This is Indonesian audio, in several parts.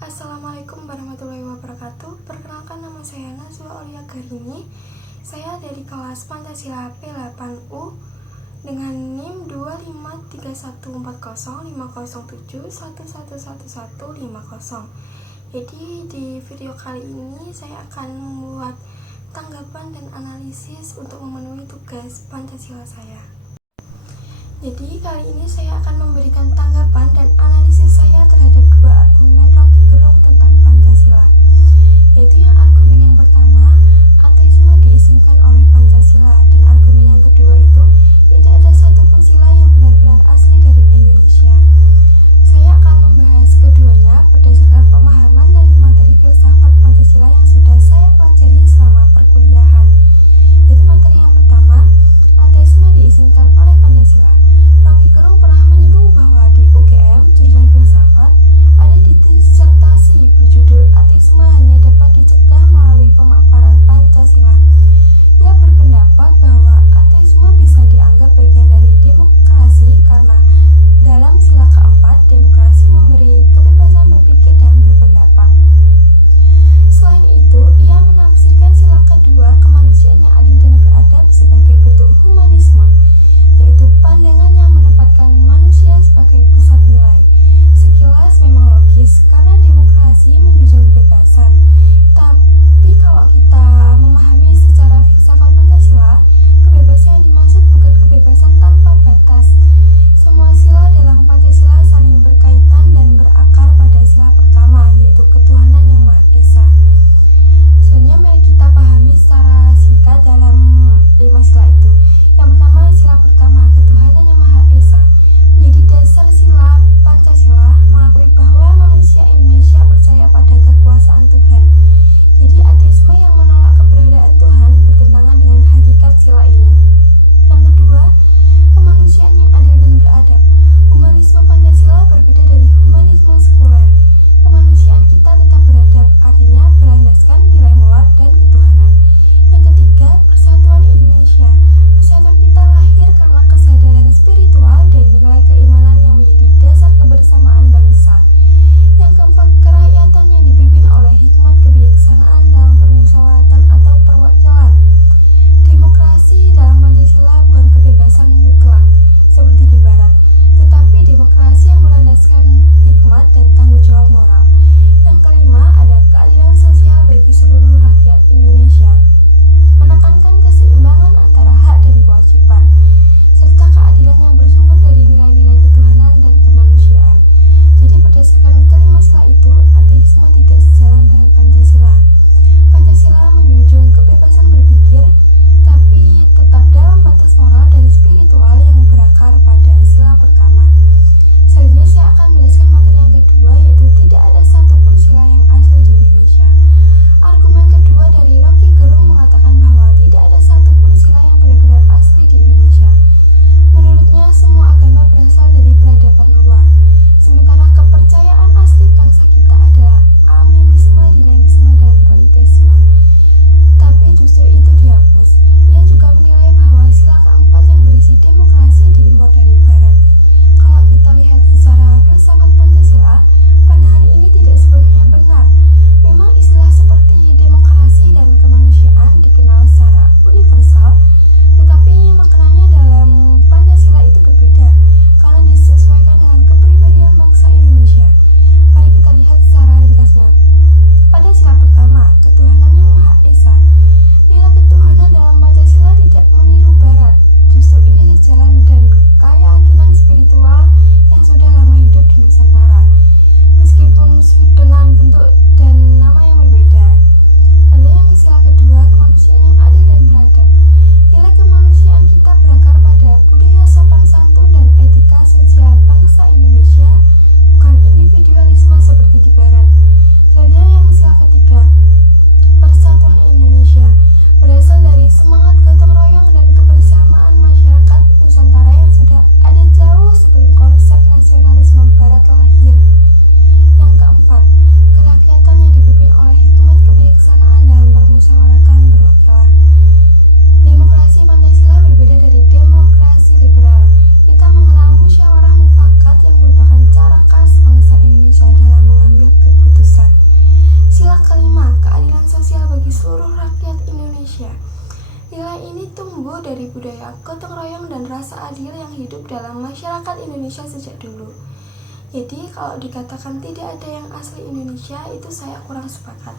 Assalamualaikum warahmatullahi wabarakatuh. Perkenalkan, nama saya Nazwa Aulia Garini. Saya dari kelas Pancasila P8U dengan NIM 253140507111150. Jadi di video kali ini saya akan membuat tanggapan dan analisis untuk memenuhi tugas Pancasila saya. Jadi kali ini saya akan memberikan tanggapan dan analisis saya terhadap dua argumen Rocky Gerung tentang Pancasila. Yaitu yang argumen yang pertama, ateisme diizinkan oleh Pancasila, dan argumen yang kedua itu tidak ada satupun sila yang benar-benar asli dari Indonesia. Saya akan membahas keduanya berdasarkan pemahaman dari materi filsafat Pancasila yang sudah saya pelajari selama perkuliahan. Yaitu materi yang pertama, ateisme diizinkan oleh Pancasila. Rocky Gerung pernah menyinggung bahwa di UGM jurusan filsafat ada disertasi berjudul ateisme hanya dapat dicegah melalui pemaparan Pancasila. Ia berpendapat bahwa ateisme bisa dianggap bagian dari demokrasi karena dalam sila keempat demokrasi memberi kebebasan berpikir dan berpendapat. Selain itu, ia menafsirkan sila kedua, kemanusiaan yang adil dan beradab, sebagai bentuk humanisme, yaitu pandangan yang menempatkan manusia sebagai pusat nilai. Sekilas memang logis karena demokrasi menjunjung kebebasan. Tapi kalau kita memahami secara filsafat Pancasila, kebebasan yang dimaksud bukan kebebasan tanpa batas. Semua sila dalam Pancasila saling berkaitan dan berakar pada sila pertama, yaitu ketuhanan yang Maha Esa. Sebenarnya mari kita pahami secara singkat dalam 5 sila itu. Yang pertama, sila pertama, ketuhanan yang Maha Esa, menjadi dasar sila Pancasila, mengakui bahwa manusia Indonesia percaya pada kekuasaan Tuhan. Jadi ateisme yang menolak keberadaan Tuhan bertentangan dengan hakikat sila ini. Yang kedua, kemanusiaan yang adil dan beradab. Humanisme Pancasila berbeda dari humanisme sekuler. Kemanusiaan kita tetap beradab, artinya berlandaskan nilai moral dan ketuhanan. Yang ketiga, persatuan Indonesia. Persatuan kita lahir karena kesadaran spiritual dan nilai keimanan yang menjadi dasar kebersamaan bangsa. Yang keempat, kerakyatan yang dipimpin oleh hikmat kebijaksanaan dalam permusyawaratan atau perwakilan. Demokrasi dalam Pancasila bukan kebebasan mutlak seperti di Barat, tetapi demokrasi yang berlandaskan hikmat dan tanggung jawab moral. Yang kelima, ada keadilan sosial bagi seluruh rakyat Indonesia, menekankan keseimbangan antara hak dan kewajiban, serta keadilan yang bersumber dari nilai-nilai ketuhanan dan kemanusiaan. Jadi berdasarkan kelima sila itu, ateisme tidak sejalan dengan Pancasila. Pancasila menjunjung kebebasan berpikir, tapi tetap dalam batas moral dan spiritual yang berakar pada sila pertama. Selanjutnya saya akan menjelaskan materi yang kedua, yaitu tidak ada satupun sila yang asli di Indonesia. Argumen kedua dari Rocky Gerung mengatakan bahwa tidak ada satupun sila yang benar-benar asli di Indonesia. Menurutnya, semua agama berasal dari peradaban luar, sementara kepercayaan asli bangsa kita adalah seluruh rakyat Indonesia. Nilai ini tumbuh dari budaya gotong royong dan rasa adil yang hidup dalam masyarakat Indonesia sejak dulu. Jadi kalau dikatakan tidak ada yang asli Indonesia, itu saya kurang sepakat.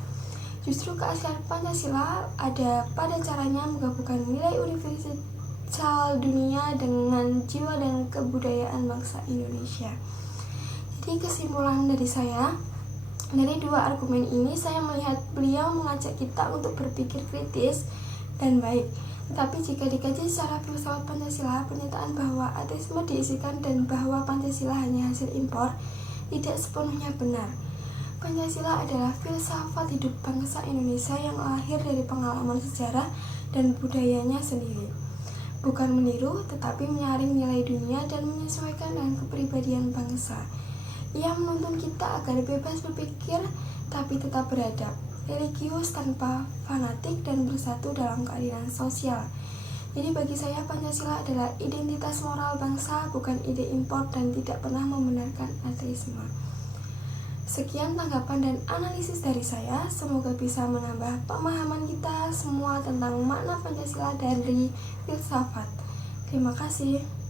Justru keaslian Pancasila ada pada caranya menggabungkan nilai universal dunia dengan jiwa dan kebudayaan bangsa Indonesia. Jadi kesimpulan dari saya, dari dua argumen ini saya melihat beliau mengajak kita untuk berpikir kritis dan baik. Tetapi jika dikaji secara filsafat Pancasila, pernyataan bahwa ateisme diisikan dan bahwa Pancasila hanya hasil impor tidak sepenuhnya benar. Pancasila adalah filsafat hidup bangsa Indonesia yang lahir dari pengalaman sejarah dan budayanya sendiri. Bukan meniru, tetapi menyaring nilai dunia dan menyesuaikan dengan kepribadian bangsa. Ia menuntun kita agar bebas berpikir tapi tetap beradab, religius tanpa fanatik, dan bersatu dalam keadilan sosial. Jadi bagi saya Pancasila adalah identitas moral bangsa, bukan ide impor, dan tidak pernah membenarkan ateisme. Sekian tanggapan dan analisis dari saya, semoga bisa menambah pemahaman kita semua tentang makna Pancasila dari filsafat. Terima kasih.